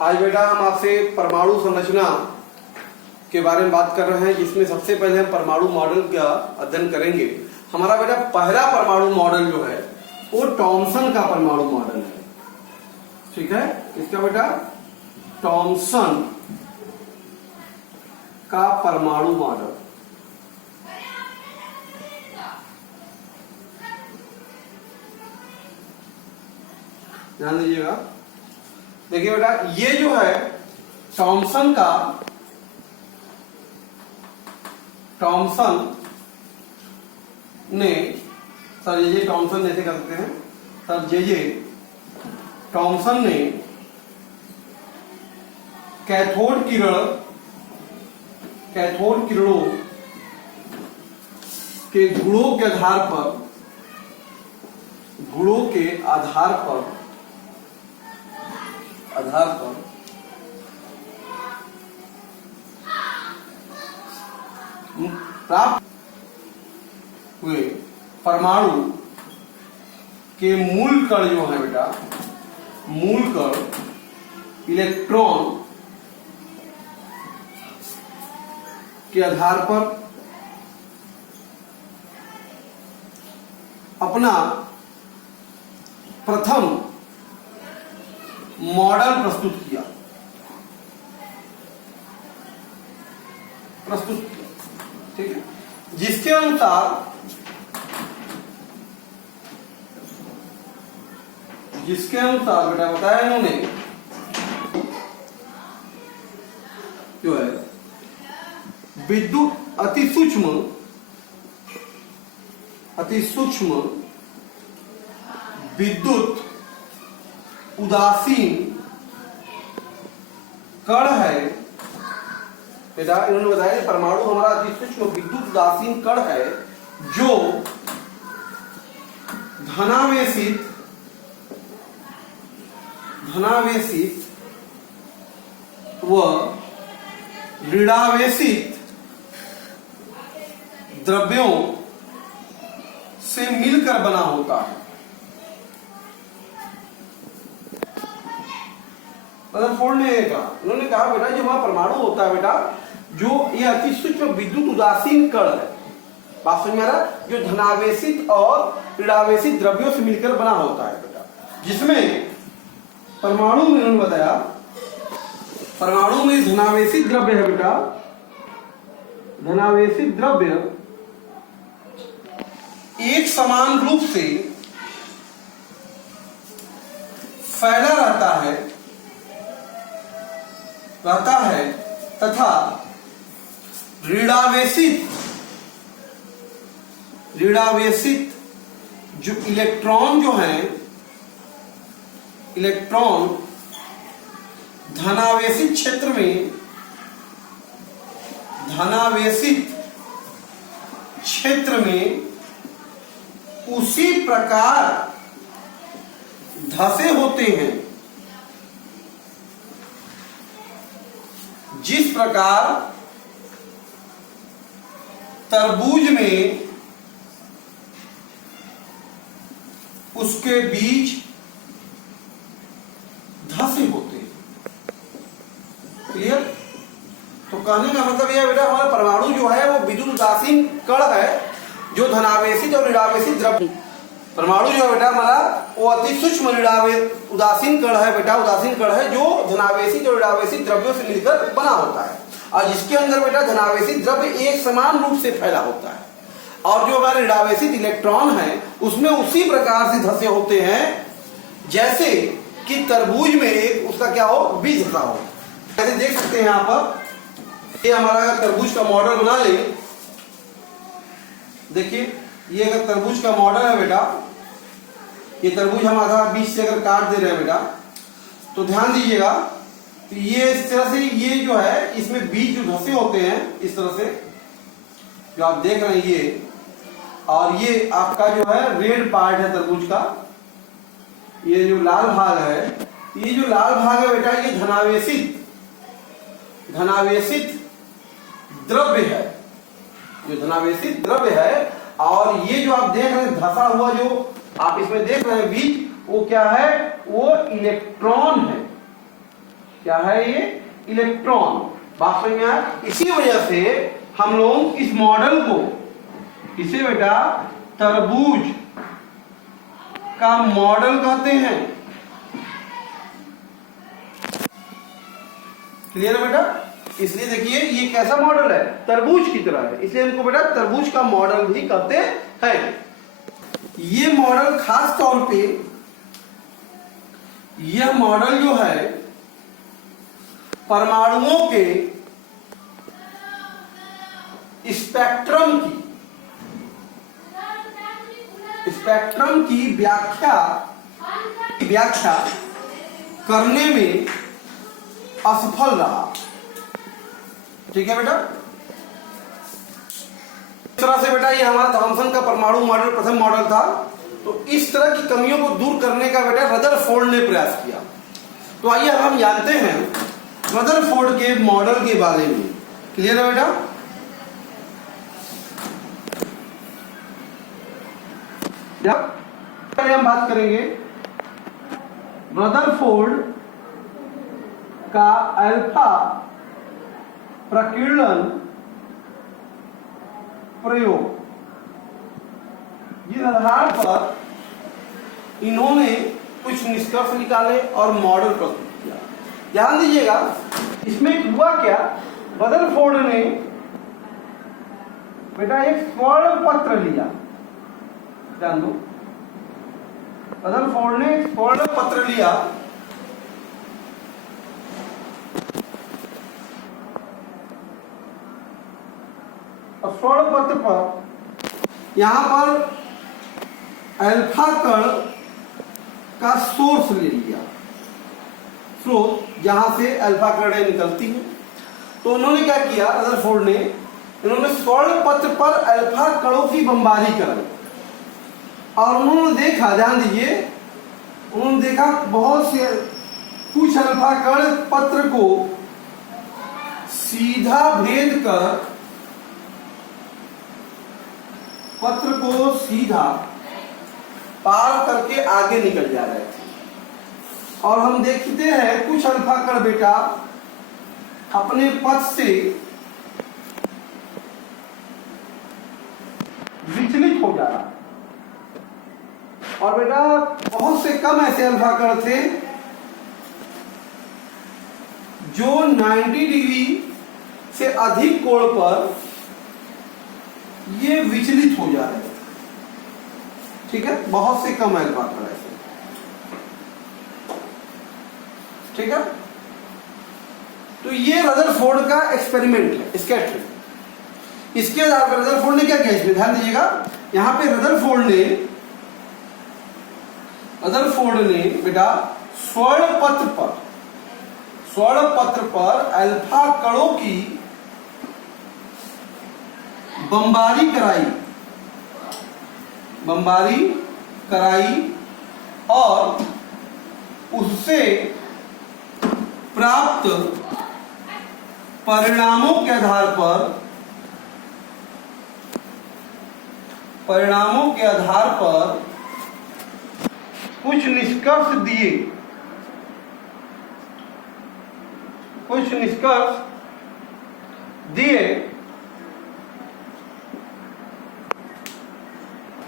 आज बेटा हम आपसे परमाणु संरचना के बारे में बात कर रहे हैं, जिसमें सबसे पहले हम परमाणु मॉडल का अध्ययन करेंगे। हमारा बेटा पहला परमाणु मॉडल जो है वो थॉमसन का परमाणु मॉडल है। ठीक है, इसका बेटा थॉमसन का परमाणु मॉडल। ध्यान दीजिएगा। देखिए बेटा, ये जो है थॉमसन ने सर जे थॉमसन जैसे कर सकते हैं सर जे थॉमसन ने कैथोड किरणों के गुणों के आधार पर प्राप्त हुए परमाणु के मूल कण जो है बेटा, मूल कण इलेक्ट्रॉन के आधार पर अपना प्रथम मॉडल प्रस्तुत किया। ठीक है, जिसके अनुसार बेटा बताया इन्होंने जो है विद्युत अति सूक्ष्म विद्युत उदासीन कण है बेटा। इन्होंने बताया परमाणु हमारा अति सूक्ष्म विद्युत उदासीन कण है जो धनावेशित व ऋणावेशित द्रव्यों से मिलकर बना होता है। उन्होंने कहा बेटा जो हमारा परमाणु होता है बेटा, जो ये अति सूक्ष्म विद्युत उदासीन कण है, बात समझ में आ रहा है, जो धनावेशित और ऋणावेशित द्रव्यों से मिलकर बना होता है बेटा। जिसमें परमाणु में उन्होंने बताया परमाणु में धनावेशित द्रव्य है बेटा, धनावेशित द्रव्य एक समान रूप से फैला रहता है तथा ऋणावेशित जो इलेक्ट्रॉन जो हैं, इलेक्ट्रॉन धनावेशित क्षेत्र में उसी प्रकार धसे होते हैं जिस प्रकार तरबूज में उसके बीज धसे होते हैं। क्लियर? तो कहने का मतलब यह बेटा, हमारा परमाणु जो है वो विद्युत उदासीन कण है जो धनावेशित और ऋणावेशित द्रव्य। परमाणु जो है बेटा हमारा वो अति सूक्ष्म उदासीन कण है बेटा, उदासीन कण है जो धनावेशित और ऋणावेशित द्रव्यों से मिलकर बना होता है, और जिसके अंदर बेटा धनावेशित द्रव्य एक समान रूप से फैला होता है, और जो हमारे ऋणावेशित इलेक्ट्रॉन है उसमें उसी प्रकार से धसे होते हैं जैसे कि तरबूज में एक उसका क्या हो, बीज धसा हो। जैसे देख सकते हैं यहाँ पर, ये हमारा तरबूज का मॉडल बना ले। देखिए ये अगर तरबूज का मॉडल है बेटा, ये तरबूज हम आधा बीच से अगर काट दे रहे हैं बेटा, तो ध्यान दीजिएगा, तो ये इस तरह से ये जो है इसमें बीज जो धसे होते हैं इस तरह से जो आप देख रहे हैं ये, और ये आपका जो है रेड पार्ट है तरबूज का, ये जो लाल भाग है, ये जो लाल भाग है बेटा ये धनावेशित द्रव्य है, जो धनावेशित द्रव्य है। और ये जो आप देख रहे हैं धसा हुआ जो आप इसमें देख रहे हैं बीज, वो क्या है, वो इलेक्ट्रॉन है। क्या है ये? इलेक्ट्रॉन। बात समझ में आया? इसी वजह से हम लोग इस मॉडल को, इसे बेटा तरबूज का मॉडल कहते हैं। क्लियर है बेटा? इसलिए देखिए ये कैसा मॉडल है? तरबूज की तरह है, इसलिए इनको बेटा तरबूज का मॉडल भी कहते हैं। ये मॉडल खास तौर पे, यह मॉडल जो है परमाणुओं के स्पेक्ट्रम की व्याख्या करने में असफल रहा। ठीक है बेटा? इस तरह से बेटा ये हमारा थॉमसन का परमाणु मॉडल प्रथम मॉडल था। तो इस तरह की कमियों को दूर करने का बेटा रदरफोर्ड ने प्रयास किया। तो आइए हम जानते हैं रदरफोर्ड के मॉडल के बारे में। क्लियर है बेटा? पहले हम बात करेंगे रदरफोर्ड का अल्फा प्रकीर्णन प्रयोग। जिस आधार पर इन्होंने कुछ निष्कर्ष निकाले और मॉडल प्रस्तुत किया। ध्यान दीजिएगा, इसमें हुआ क्या? रदरफोर्ड ने बेटा एक स्वर्ण पत्र लिया। ध्यान दो, रदरफोर्ड ने एक स्वर्ण पत्र लिया और स्वर्ण पत्र पर यहां पर अल्फा कण का सोर्स ले लिया, स्रोत जहां से अल्फा कणें निकलती हैं। तो उन्होंने क्या किया? रदरफोर्ड ने, इन्होंने स्वर्ण पत्र पर अल्फा कणों की बमबारी कराई और उन्होंने देखा, ध्यान दीजिए, उन्होंने देखा बहुत से कुछ अल्फा कण पत्र को सीधा भेद कर, पत्र को सीधा पार करके आगे निकल जा रहे थे। और हम देखते हैं कुछ अल्फा कण बेटा अपने पथ से विचलित हो जा रहा। और बेटा बहुत से कम ऐसे अल्फा कण थे जो 90 डिग्री से अधिक कोण पर ये विचलित हो जा रहे थे। ठीक है? बहुत से कम अल्फा कण ऐसे। ठीक है? तो ये रदरफोर्ड का एक्सपेरिमेंट है, स्कैटरिंग। इसके आधार पर रदरफोर्ड ने क्या किया? इसमें ध्यान दीजिएगा, यहां पे रदरफोर्ड ने बेटा स्वर्ण पत्र पर अल्फा कणों की बमबारी कराई और उससे प्राप्त परिणामों के आधार पर कुछ निष्कर्ष दिए।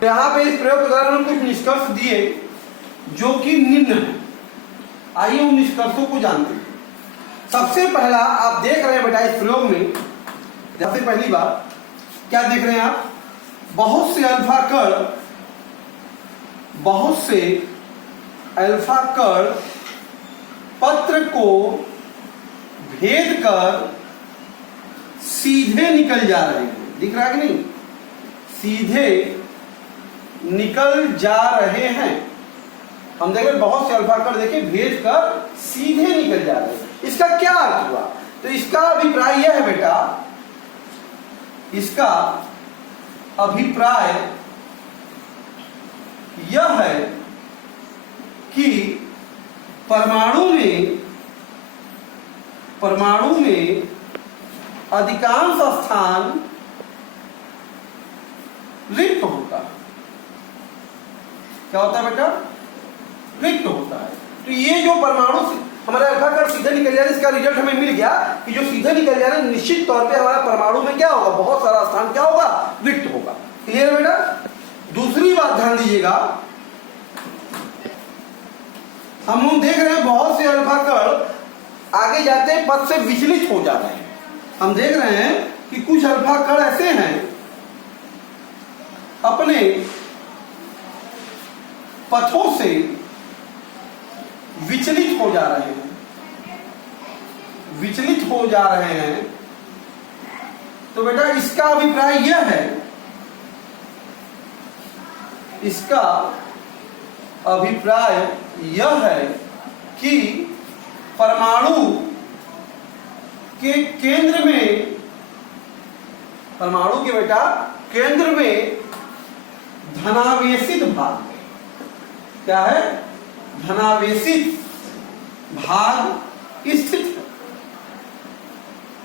यहां पे इस प्रयोग के द्वारा उन्होंने कुछ निष्कर्ष दिए जो कि निम्न है। आइए उन निष्कर्षों को जानते हैं। सबसे पहला आप देख रहे हैं बेटा इस प्रयोग में, सबसे पहली बात क्या देख रहे हैं आप? बहुत से अल्फा कण पत्र को भेद कर सीधे निकल जा रहे हैं। दिख रहा है कि नहीं? सीधे निकल जा रहे हैं। हम देख रहे बहुत से अल्फा कण देखिए भेद कर सीधे निकल जा रहे हैं। इसका क्या अर्थ हुआ? तो इसका अभिप्राय यह है बेटा, इसका अभिप्राय यह है कि परमाणु में अधिकांश स्थान रिक्त होता है। क्या होता है बेटा? रिक्त होता है। तो ये जो परमाणु हमारा अल्फा कण सीधे निकल जाए, इसका रिजल्ट हमें मिल गया कि जो सीधे निकल जा रहा है निश्चित तौर पे हमारा परमाणु में क्या होगा, बहुत सारा स्थान क्या होगा, रिक्त होगा। क्लियर है बेटा। दूसरी बात ध्यान दीजिएगा, हम लोग देख रहे हैं बहुत से अल्फा कण आगे जाते हैं पथ से विचलित हो जा रहे हैं। हम देख रहे हैं कि कुछ अल्फा कण ऐसे हैं अपने पथों से विचलित हो जा रहे हैं, विचलित हो जा रहे हैं। तो बेटा इसका अभिप्राय यह है, इसका अभिप्राय यह है कि परमाणु के केंद्र में, परमाणु के बेटा केंद्र में धनावेशित भाग, क्या है, धनावेशित भाग स्थित है।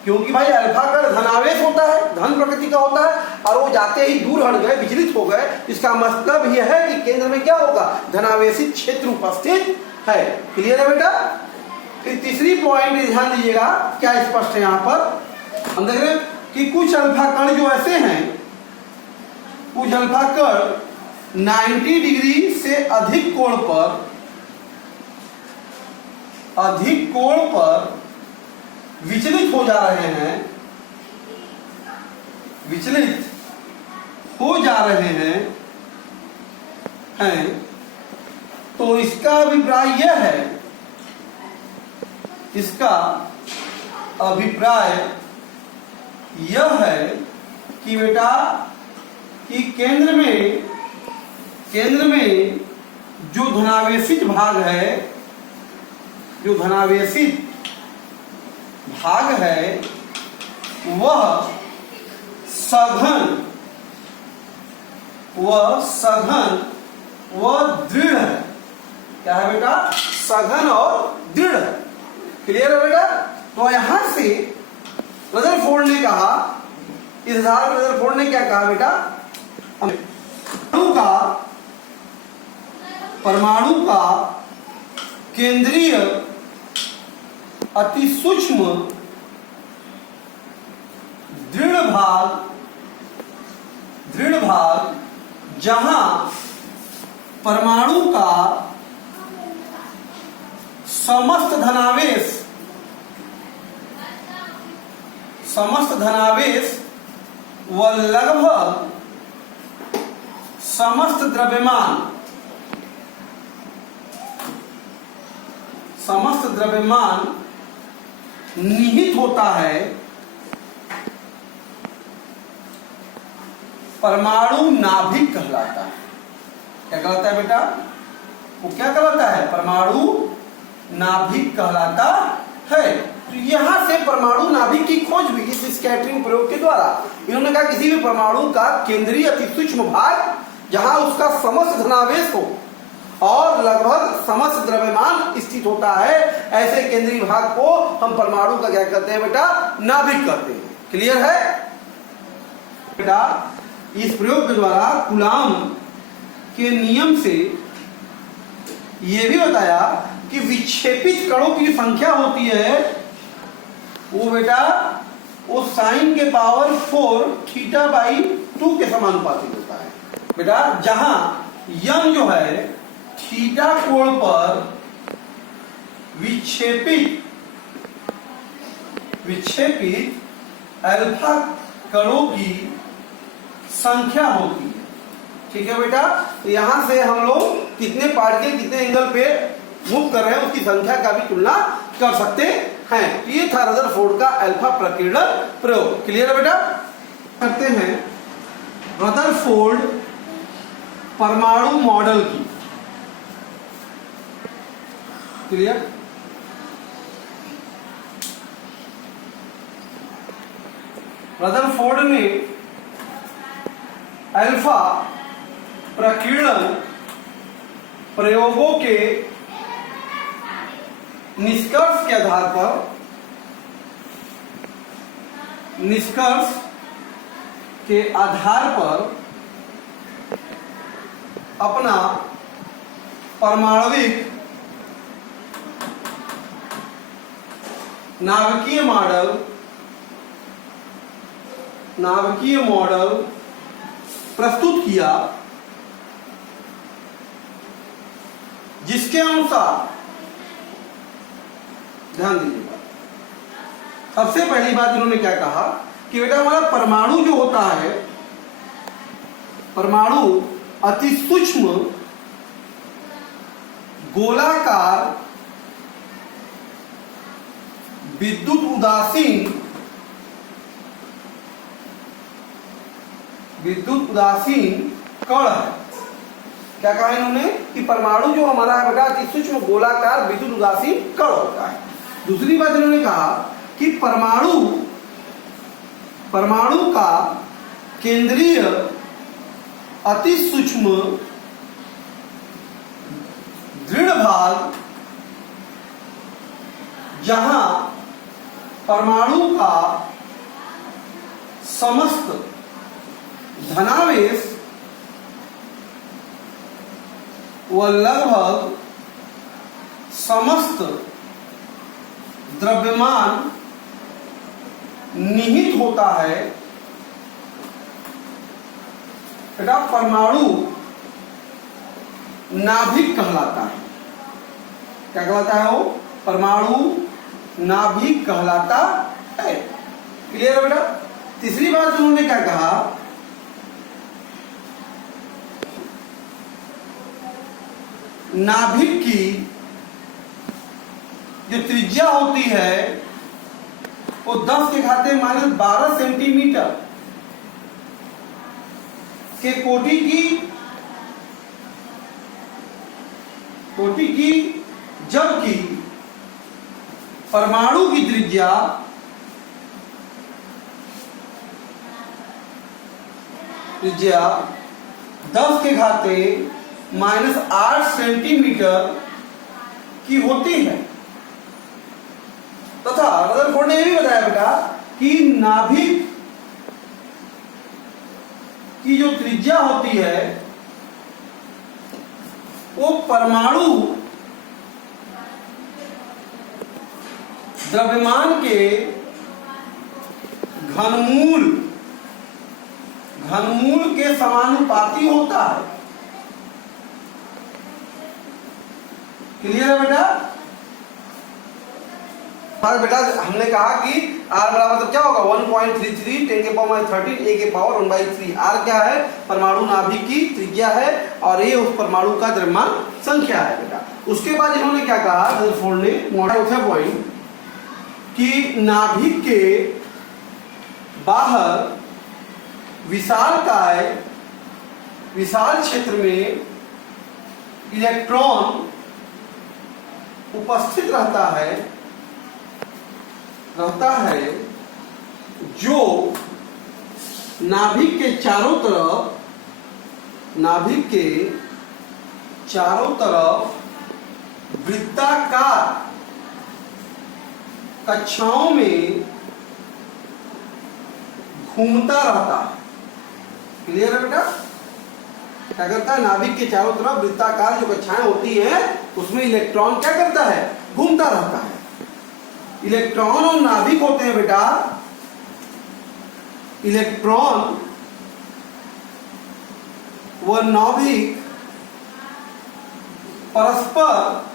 क्योंकि भाई अल्फा कण धनावेश होता है, धन प्रकृति का होता है, और वो जाते ही दूर हट गए, विचलित हो गए। इसका मतलब यह है कि केंद्र में क्या होगा, धनावेशित क्षेत्र उपस्थित है। क्लियर है बेटा। फिर तीसरी पॉइंट ध्यान दीजिएगा, क्या स्पष्ट है यहां पर, हम देख रहे हैं कि कुछ अल्फा कण जो ऐसे हैं, कुछ अल्फा कण 90 डिग्री से अधिक कोण पर विचलित हो जा रहे हैं, विचलित हो जा रहे हैं। तो इसका अभिप्राय यह है, इसका अभिप्राय यह है कि बेटा कि केंद्र में जो धनावेशित भाग है, जो धनावेशित भाग है वह सघन, वह दृढ़ है। क्या है बेटा, सघन और दृढ़ है। क्लियर है बेटा। तो यहां से रदरफोर्ड ने कहा, इस आधार पर रदरफोर्ड ने क्या कहा बेटा, परमाणु का केंद्रीय अति सूक्ष्म दृढ़ भाग जहां परमाणु का समस्त धनावेश व लगभग समस्त द्रव्यमान निहित होता है, परमाणु नाभिक कहलाता है। क्या कहलाता है बेटा, वो क्या कहलाता है, परमाणु नाभिक कहलाता है। तो यहां से परमाणु नाभिक की खोज हुई इस स्कैटरिंग प्रयोग के द्वारा। इन्होंने कहा किसी भी परमाणु का केंद्रीय अति सूक्ष्म भाग जहां उसका समस्त धनावेश हो और लगभग समस्त द्रव्यमान स्थित होता है, ऐसे केंद्रीय भाग को हम परमाणु का क्या कहते हैं बेटा, नाभिक कहते हैं। क्लियर है बेटा। इस प्रयोग के द्वारा कूलाम के नियम से यह भी बताया कि विक्षेपित कणों की संख्या होती है वो बेटा वो साइन के पावर 4 θ/2 के समानुपातिक होता है बेटा, जहां यम जो है थीटा कोण पर विक्षेपित अल्फा कणों की संख्या होती है। ठीक है बेटा। तो यहां से हम लोग कितने पार्टिकल कितने एंगल पे मूव कर रहे हैं उसकी संख्या का भी तुलना कर सकते हैं। ये था रदरफोर्ड का अल्फा प्रकीर्णन प्रयोग। क्लियर है बेटा। करते हैं रदरफोर्ड परमाणु मॉडल की। क्लियर। रदरफोर्ड ने अल्फा प्रकीर्णन प्रयोगों के निष्कर्ष के आधार पर अपना परमाणविक नाभिकीय मॉडल प्रस्तुत किया, जिसके अनुसार, ध्यान दीजिएगा, सबसे पहली बात इन्होंने क्या कहा कि बेटा हमारा परमाणु जो होता है, परमाणु अति सूक्ष्म गोलाकार विद्युत उदासीन कण है। क्या कहा इन्होंने कि परमाणु जो हमारा है बेटा अति सूक्ष्म गोलाकार विद्युत उदासीन कण होता है। दूसरी बात इन्होंने कहा कि परमाणु का केंद्रीय अति सूक्ष्म दृढ़ भाग, जहां परमाणु का समस्त धनावेश व लगभग समस्त द्रव्यमान निहित होता है, बेटा परमाणु नाभिक कहलाता है। क्या कहलाता है वो? परमाणु नाभिक कहलाता है। क्लियर है बेटा? तीसरी बात उन्होंने क्या कहा, नाभिक की जो त्रिज्या होती है वो 10 के घाते -12 सेंटीमीटर के कोटि की, जबकि परमाणु की त्रिज्या त्रिज्या 10 के घाते -8 सेंटीमीटर की होती है। तथा रदरफोर्ड ने यह भी बताया बेटा कि नाभिक की जो त्रिज्या होती है वो परमाणु द्रव्यमान के घनमूल के समानुपाती होता है। क्लियर है बेटा? बेटा हमने कहा कि R बराबर तो क्या होगा 1.33 10 के पावर -13 A के पावर 1/3। R क्या है? परमाणु नाभिक की त्रिज्या है और ये उस परमाणु का द्रव्यमान संख्या है बेटा। उसके बाद इन्होंने क्या कहा रदरफोर्ड ने, चौथा पॉइंट, कि नाभिक के बाहर विशाल क्षेत्र में इलेक्ट्रॉन उपस्थित रहता है जो नाभिक के चारों तरफ वृत्ताकार कक्षाओं में घूमता रहता है। क्लियर है बेटा? क्या करता है? नाभिक के चारों तरफ वृत्ताकार जो कक्षाएं होती हैं उसमें इलेक्ट्रॉन क्या करता है? घूमता रहता है। इलेक्ट्रॉन और नाभिक होते हैं बेटा, इलेक्ट्रॉन व नाभिक परस्पर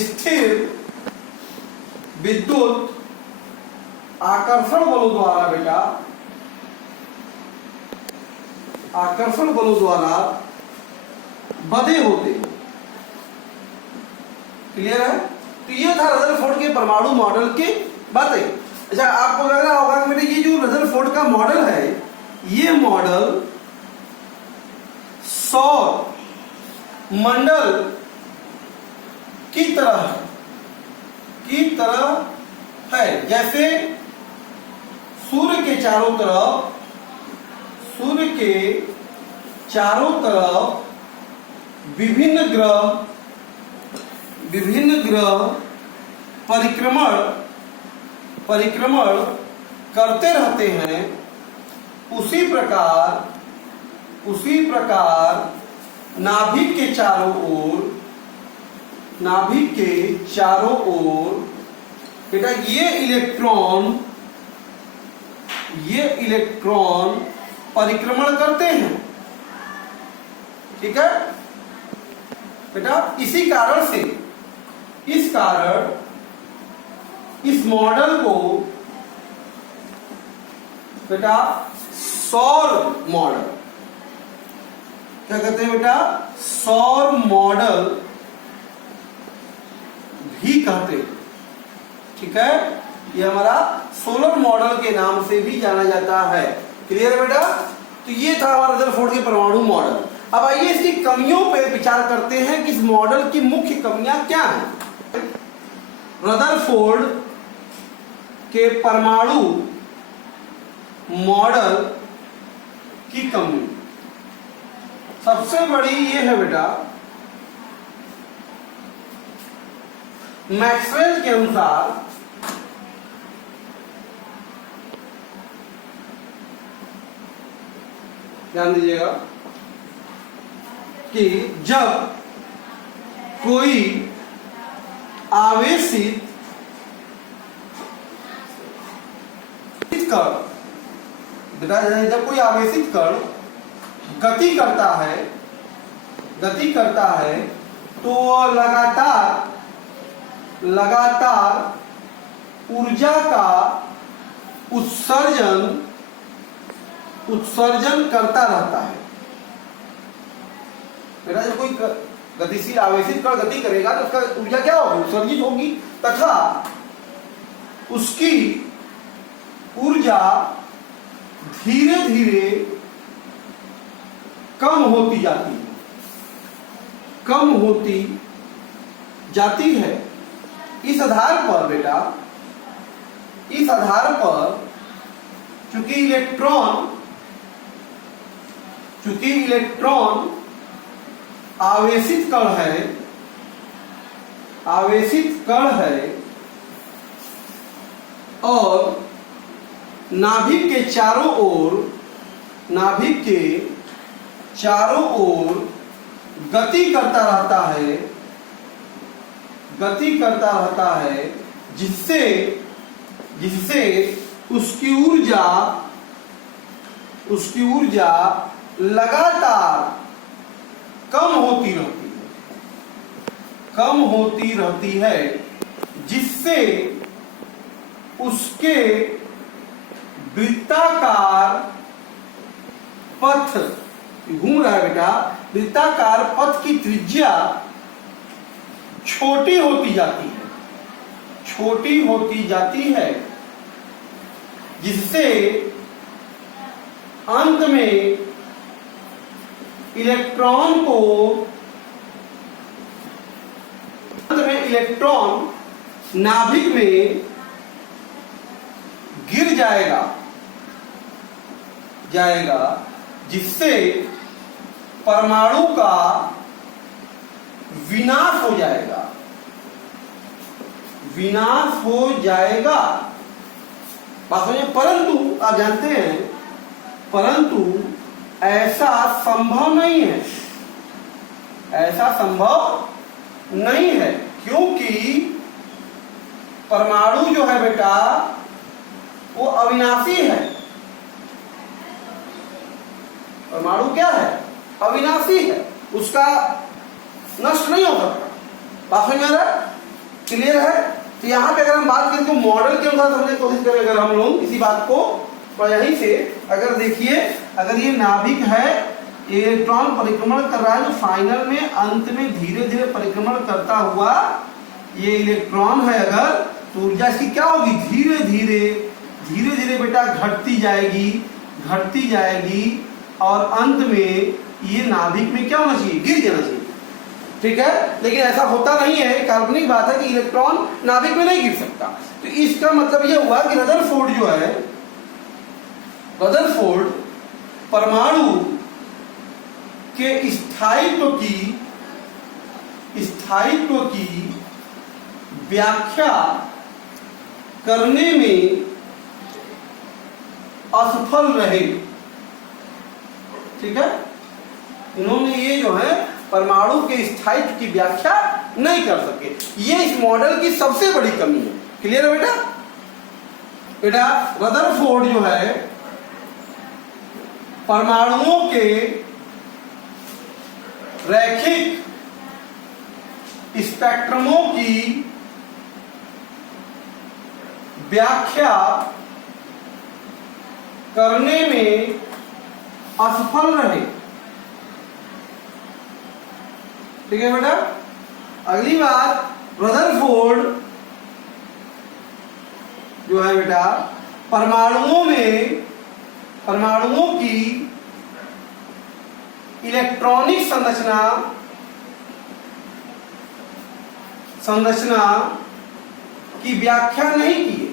स्थिर विद्युत आकर्षण बलों द्वारा बेटा, आकर्षण बलों द्वारा बंधे होते हैं। क्लियर है? तो ये था रदरफोर्ड के परमाणु मॉडल की बातें। अच्छा, आपको लग रहा होगा कि बेटा ये जो रदरफोर्ड का मॉडल है, ये मॉडल सौर मंडल की तरह है। जैसे सूर्य के चारों तरफ विभिन्न ग्रह परिक्रमण करते रहते हैं, उसी प्रकार नाभिक के चारों ओर बेटा ये इलेक्ट्रॉन परिक्रमण करते हैं, ठीक है बेटा। इस कारण इस मॉडल को बेटा सौर मॉडल क्या कहते हैं बेटा, सौर मॉडल भी कहते हैं, ठीक है। ये हमारा सोलर मॉडल के नाम से भी जाना जाता है। क्लियर है बेटा। तो ये था हमारा रदरफोर्ड के परमाणु मॉडल। अब आइए इसकी कमियों पर विचार करते हैं कि इस मॉडल की मुख्य कमियां क्या हैं। रदरफोर्ड के परमाणु मॉडल की कमी सबसे बड़ी ये है बेटा, मैक्सवेल के अनुसार ध्यान दीजिएगा कि जब कोई आवेशित कण बेटा, जब कोई आवेशित कण गति करता है तो लगातार ऊर्जा का उत्सर्जन करता रहता है। बेटा जब कोई गतिशील आवेशित कण गति करेगा तो उसका ऊर्जा क्या होगी, उत्सर्जित होगी, तथा उसकी ऊर्जा धीरे धीरे कम होती जाती है। इस आधार पर चूंकि इलेक्ट्रॉन आवेशित कण है और नाभिक के चारों ओर गति करता रहता है, जिससे उसकी ऊर्जा लगातार कम होती रहती है, जिससे उसके वृत्ताकार पथ घूम रहा है बेटा, वृत्ताकार पथ की त्रिज्या छोटी होती जाती है, जिससे अंत में इलेक्ट्रॉन नाभिक में गिर जाएगा, जिससे परमाणु का विनाश हो जाएगा। बात समझे। परंतु आप जानते हैं, ऐसा संभव नहीं है, क्योंकि परमाणु जो है बेटा वो अविनाशी है। परमाणु क्या है, अविनाशी है, उसका नष्ट नहीं हो सकता। बात समझ में आ रहा है, क्लियर है। तो यहाँ पे अगर हम बात करें तो मॉडल के अनुसार समझने की कोशिश करें अगर हम लोग इसी बात को, तो यहीं से अगर देखिए, अगर ये नाभिक है, इलेक्ट्रॉन परिक्रमण कर रहा है, जो फाइनल में अंत में धीरे धीरे परिक्रमण करता हुआ ये इलेक्ट्रॉन है, अगर तो ऊर्जा इसकी क्या होगी, धीरे धीरे बेटा घटती जाएगी और अंत में ये नाभिक में क्या होना चाहिए, गिर जाना चाहिए। ठीक है, लेकिन ऐसा होता नहीं है, काल्पनिक बात है कि इलेक्ट्रॉन नाभिक में नहीं गिर सकता। तो इसका मतलब यह हुआ कि रदरफोर्ड जो है, रदरफोर्ड परमाणु के स्थायित्व की व्याख्या करने में असफल रहे। ठीक है, इन्होंने ये जो है परमाणु के स्थायित्व की व्याख्या नहीं कर सके। ये इस मॉडल की सबसे बड़ी कमी है। क्लियर है बेटा? बेटा रदरफोर्ड जो है परमाणुओं के रैखिक स्पेक्ट्रमों की व्याख्या करने में असफल रहे। ठीक है बेटा? अगली बात, रदरफोर्ड जो है बेटा परमाणुओं की इलेक्ट्रॉनिक संरचना की व्याख्या नहीं की है।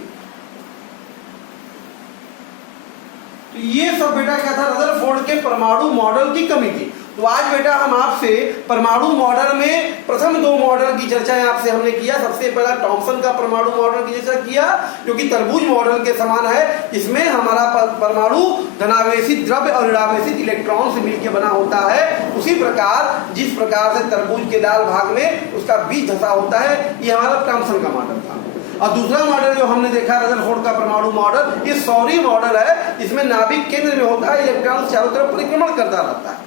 तो ये सब बेटा क्या था, रदरफोर्ड के परमाणु मॉडल की कमी थी। तो आज बेटा हम आपसे परमाणु मॉडल में प्रथम 2 मॉडल की चर्चा आपसे हमने किया। सबसे पहला थॉमसन का परमाणु मॉडल की चर्चा किया, जो कि तरबूज मॉडल के समान है। इसमें हमारा परमाणु धनावेशित द्रव्य और ऋणावेशित इलेक्ट्रॉन से मिलकर बना होता है। उसी प्रकार जिस प्रकार से तरबूज के लाल भाग में उसका बीज धसा होता है, ये हमारा थॉमसन का मॉडल था। और दूसरा मॉडल जो हमने देखा रदरफोर्ड का परमाणु मॉडल, ये सौरी मॉडल है। इसमें नाभिक केंद्र में होता है, इलेक्ट्रॉन चारों तरफ परिक्रमण करता रहता है।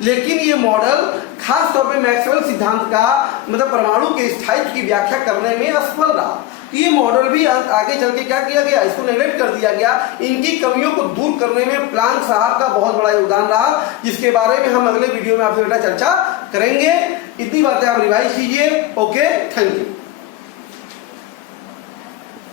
लेकिन ये मॉडल खास तौर पे मैक्सवेल सिद्धांत का मतलब परमाणु के स्थायित्व की व्याख्या करने में असफल रहा। ये मॉडल भी आगे चल के क्या किया गया, इसको नेग्लेक्ट कर दिया गया। इनकी कमियों को दूर करने में प्लांक साहब का बहुत बड़ा योगदान रहा, जिसके बारे में हम अगले वीडियो में आपसे बेटा चर्चा करेंगे। इतनी बातें आप रिवाइज कीजिए। Okay, thank you.